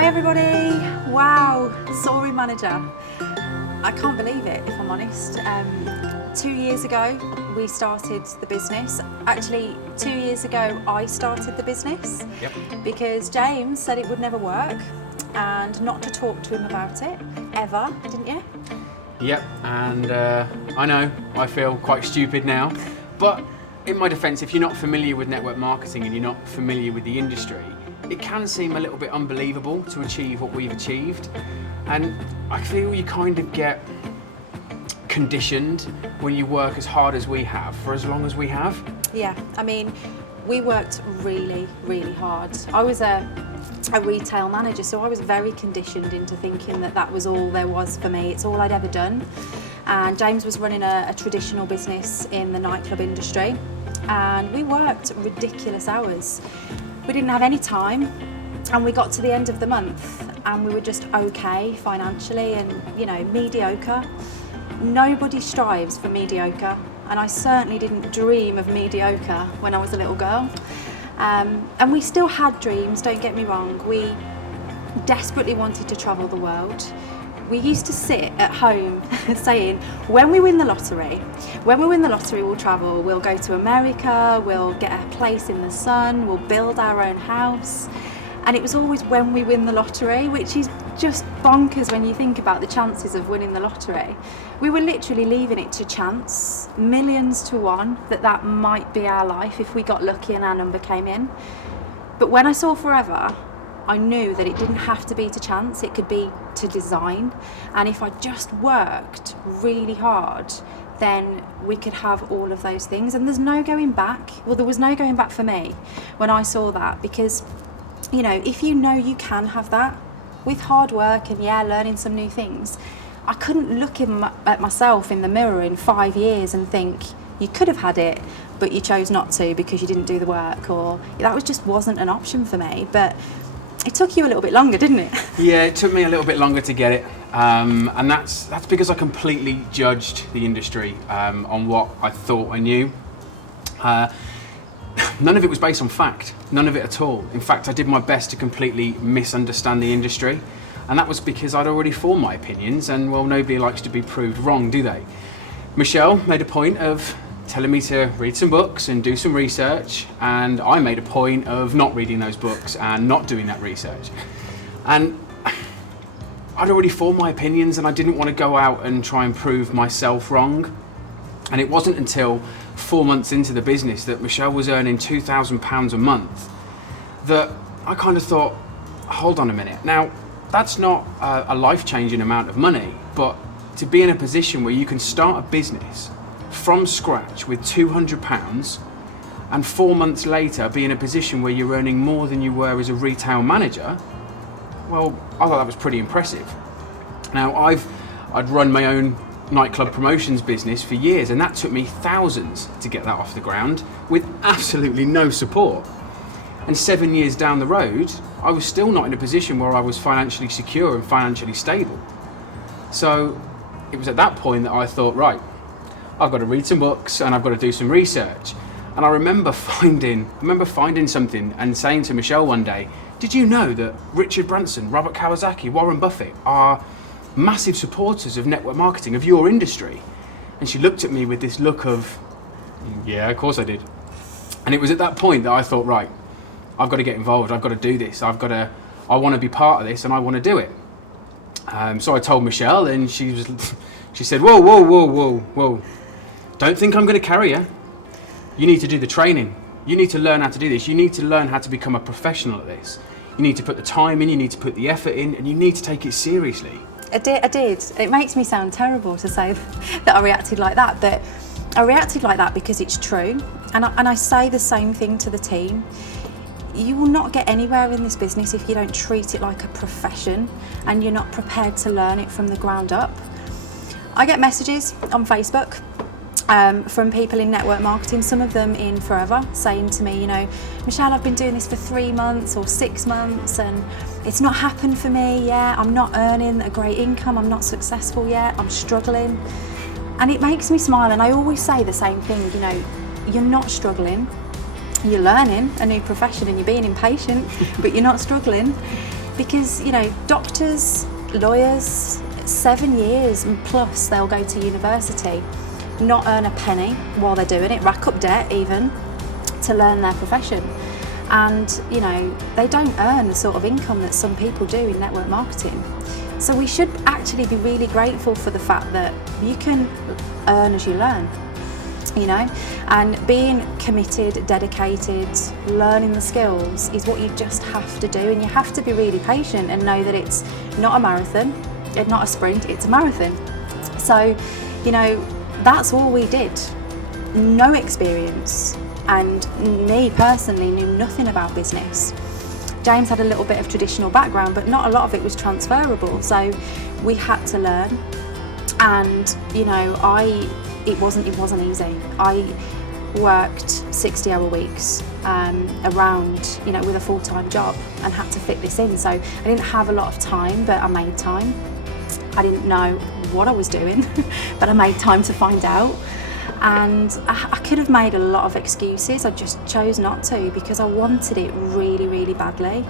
Hi everybody! Wow, sorry manager. I can't believe it, if I'm honest. 2 years ago we started the business. Actually, 2 years ago I started the business. Yep. Because James said it would never work and not to talk to him about it, ever, didn't you? Yep, and I know, I feel quite stupid now, but in my defence, if you're not familiar with network marketing and you're not familiar with the industry, it can seem a little bit unbelievable to achieve what we've achieved. And I feel you kind of get conditioned when you work as hard as we have for as long as we have. Yeah, I mean, we worked really, really hard. I was a retail manager, so I was very conditioned into thinking that that was all there was for me. It's all I'd ever done. And James was running a traditional business in the nightclub industry, and we worked ridiculous hours. We didn't have any time, and we got to the end of the month and we were just okay financially and, you know, mediocre. Nobody strives for mediocre, and I certainly didn't dream of mediocre when I was a little girl. And we still had dreams, don't get me wrong. We desperately wanted to travel the world. We used to sit at home saying, when we win the lottery, we'll travel, we'll go to America, we'll get a place in the sun, we'll build our own house. And it was always when we win the lottery, which is just bonkers when you think about the chances of winning the lottery. We were literally leaving it to chance, millions to one, that might be our life if we got lucky and our number came in. But when I saw Forever, I knew that it didn't have to be to chance, it could be to design. And if I just worked really hard, then we could have all of those things. And there's no going back. Well, there was no going back for me when I saw that, because, you know, if you know you can have that with hard work and learning some new things, I couldn't look at myself in the mirror in 5 years and think, you could have had it, but you chose not to because you didn't do the work, or that just wasn't an option for me. But it took you a little bit longer, didn't it? Yeah, it took me a little bit longer to get it, and that's because I completely judged the industry on what I thought I knew. None of it was based on fact, none of it at all. In fact, I did my best to completely misunderstand the industry, and that was because I'd already formed my opinions, and well, nobody likes to be proved wrong, do they? Michelle made a point of telling me to read some books and do some research, and I made a point of not reading those books and not doing that research. And I'd already formed my opinions, and I didn't want to go out and try and prove myself wrong. And it wasn't until 4 months into the business that Michelle was earning £2,000 a month that I kind of thought, hold on a minute. Now, that's not a life-changing amount of money, but to be in a position where you can start a business from scratch with £200 and 4 months later be in a position where you're earning more than you were as a retail manager, well, I thought that was pretty impressive. Now, I'd run my own nightclub promotions business for years, and that took me thousands to get that off the ground with absolutely no support. And 7 years down the road, I was still not in a position where I was financially secure and financially stable. So it was at that point that I thought, right, I've got to read some books and I've got to do some research. And I remember finding something and saying to Michelle one day, did you know that Richard Branson, Robert Kiyosaki, Warren Buffett are massive supporters of network marketing, of your industry? And she looked at me with this look of, yeah, of course I did. And it was at that point that I thought, right, I've got to get involved, I've got to do this, I want to be part of this, and I want to do it. So I told Michelle, and she said, whoa, don't think I'm going to carry you. You need to do the training. You need to learn how to do this. You need to learn how to become a professional at this. You need to put the time in, you need to put the effort in, and you need to take it seriously. I did. It makes me sound terrible to say that I reacted like that, but I reacted like that because it's true. And I say the same thing to the team. You will not get anywhere in this business if you don't treat it like a profession and you're not prepared to learn it from the ground up. I get messages on Facebook from people in network marketing, some of them in Forever, saying to me, you know, Michelle, I've been doing this for 3 months or 6 months and it's not happened for me yet. I'm not earning a great income. I'm not successful yet. I'm struggling. And it makes me smile. And I always say the same thing, you know, you're not struggling. You're learning a new profession and you're being impatient, but you're not struggling. Because, you know, doctors, lawyers, 7 years and plus they'll go to university, not earn a penny while they're doing it, rack up debt even, to learn their profession. And, you know, they don't earn the sort of income that some people do in network marketing. So we should actually be really grateful for the fact that you can earn as you learn, you know, and being committed, dedicated, learning the skills is what you just have to do. And you have to be really patient and know that it's not a marathon, it's not a sprint, it's a marathon. So, you know, that's all we did. No experience. And me personally knew nothing about business. James had a little bit of traditional background, but not a lot of it was transferable. So we had to learn. And, you know, it wasn't easy. I worked 60-hour weeks around, you know, with a full-time job and had to fit this in. So I didn't have a lot of time, but I made time. I didn't know what I was doing, but I made time to find out. And I could have made a lot of excuses. I just chose not to because I wanted it really, really badly.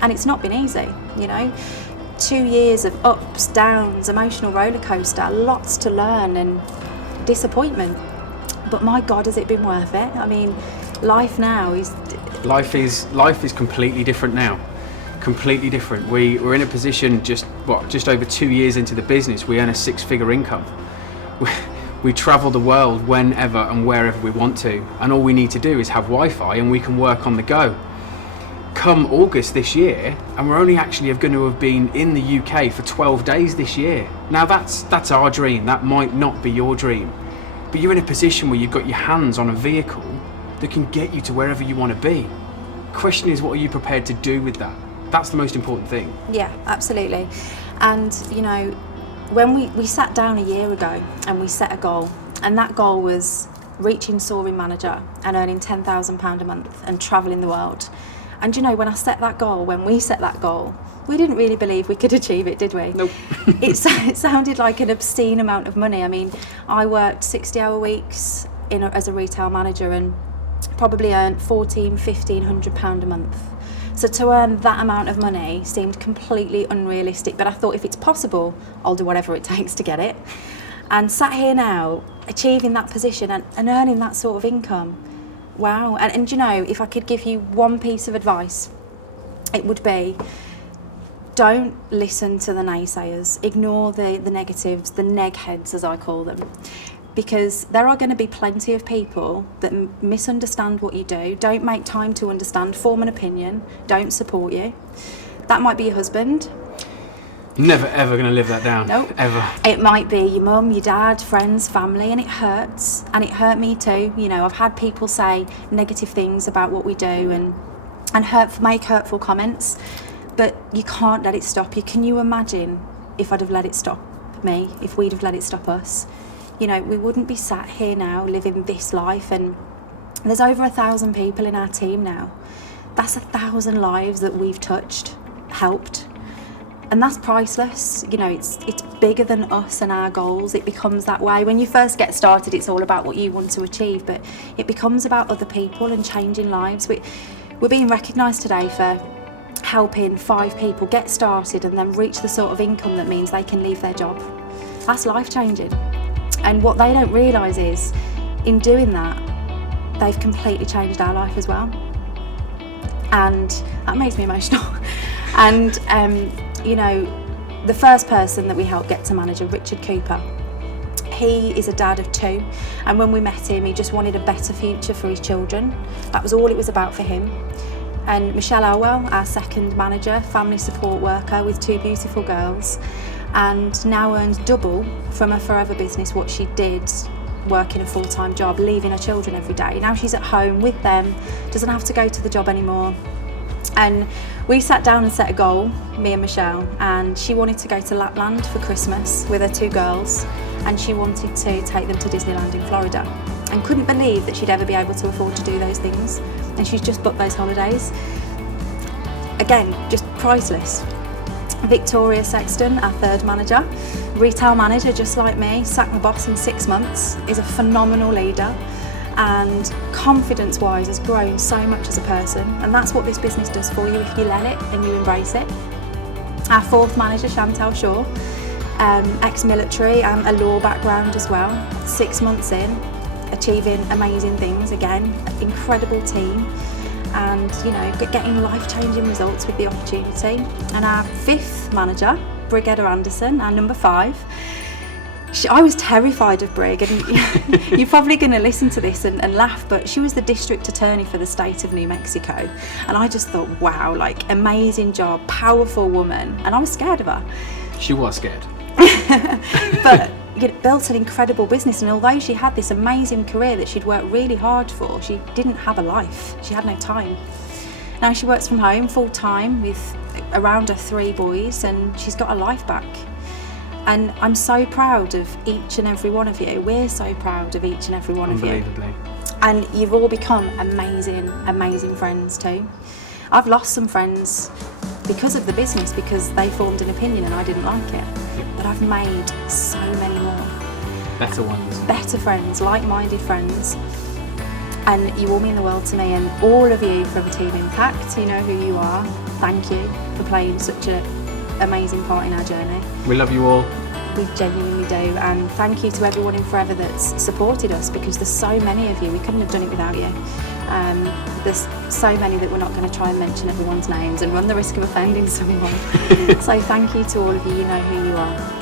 And it's not been easy, you know. 2 years of ups, downs, emotional roller coaster, lots to learn and disappointment. But my God, has it been worth it? I mean, life now is... Life is completely different now. Completely different. We're in a position just over 2 years into the business, we earn a 6-figure income. We travel the world whenever and wherever we want to, and all we need to do is have Wi-Fi and we can work on the go. Come August this year, and we're only actually going to have been in the UK for 12 days this year. Now that's our dream, that might not be your dream, but you're in a position where you've got your hands on a vehicle that can get you to wherever you want to be. The question is, what are you prepared to do with that? That's the most important thing. Yeah, absolutely. And, you know, when we sat down a year ago and we set a goal, and that goal was reaching soaring manager and earning £10,000 a month and travelling the world. And you know, when we set that goal, we didn't really believe we could achieve it, did we? Nope. It sounded like an obscene amount of money. I mean, I worked 60-hour weeks as a retail manager and probably earned £1,400–1,500 a month. So to earn that amount of money seemed completely unrealistic, but I thought if it's possible, I'll do whatever it takes to get it. And sat here now, achieving that position and earning that sort of income, wow. And you know, if I could give you one piece of advice, it would be, don't listen to the naysayers, ignore the negatives, the neg heads as I call them. Because there are going to be plenty of people that misunderstand what you do, don't make time to understand, form an opinion, don't support you. That might be your husband. Never ever going to live that down. Nope. Ever. It might be your mum, your dad, friends, family, and it hurts. And it hurt me too. You know, I've had people say negative things about what we do and make hurtful comments, but you can't let it stop you. Can you imagine if I'd have let it stop me, if we'd have let it stop us? You know, we wouldn't be sat here now living this life, and there's over 1,000 people in our team now. That's 1,000 lives that we've touched, helped, and that's priceless. You know, it's bigger than us and our goals. It becomes that way. When you first get started, it's all about what you want to achieve, but it becomes about other people and changing lives. We're being recognised today for helping 5 people get started and then reach the sort of income that means they can leave their job. That's life-changing. And what they don't realise is, in doing that, they've completely changed our life as well. And that makes me emotional. And, you know, the first person that we helped get to manager, Richard Cooper, he is a dad of 2. And when we met him, he just wanted a better future for his children. That was all it was about for him. And Michelle Elwell, our second manager, family support worker with 2 beautiful girls, and now earns double from a forever business what she did working a full-time job, leaving her children every day. Now she's at home with them, doesn't have to go to the job anymore. And we sat down and set a goal, me and Michelle, and she wanted to go to Lapland for Christmas with her 2 girls, and she wanted to take them to Disneyland in Florida, and couldn't believe that she'd ever be able to afford to do those things. And she's just booked those holidays. Again, just priceless. Victoria Sexton, our 3rd manager, retail manager just like me, sacked my boss in 6 months, is a phenomenal leader, and confidence-wise has grown so much as a person. And that's what this business does for you if you let it and you embrace it. Our fourth manager, Chantal Shaw, ex-military and a law background as well. 6 months in, achieving amazing things again, incredible team, and getting life-changing results with the opportunity. And our fifth manager, Brigetta Anderson, our number 5. I was terrified of Brig, and you're probably going to listen to this and laugh, but she was the district attorney for the state of New Mexico, and I just thought, wow, like, amazing job, powerful woman, and I was scared of her. She was scared. But built an incredible business, and although she had this amazing career that she'd worked really hard for, she didn't have a life. She had no time. Now she works from home full time with around her 3 boys, and she's got her life back. And I'm so proud of each and every one of you. We're so proud of each and every one of you. Unbelievably. And you've all become amazing, amazing friends too. I've lost some friends because of the business, because they formed an opinion and I didn't like it. But I've made so many more. Better ones. Better friends, like-minded friends. And you all mean the world to me. And all of you from Team Impact, you know who you are. Thank you for playing such an amazing part in our journey. We love you all. We genuinely do, and thank you to everyone in Forever that's supported us, because there's so many of you. We couldn't have done it without you. There's so many that we're not going to try and mention everyone's names and run the risk of offending someone. So thank you to all of you. You know who you are.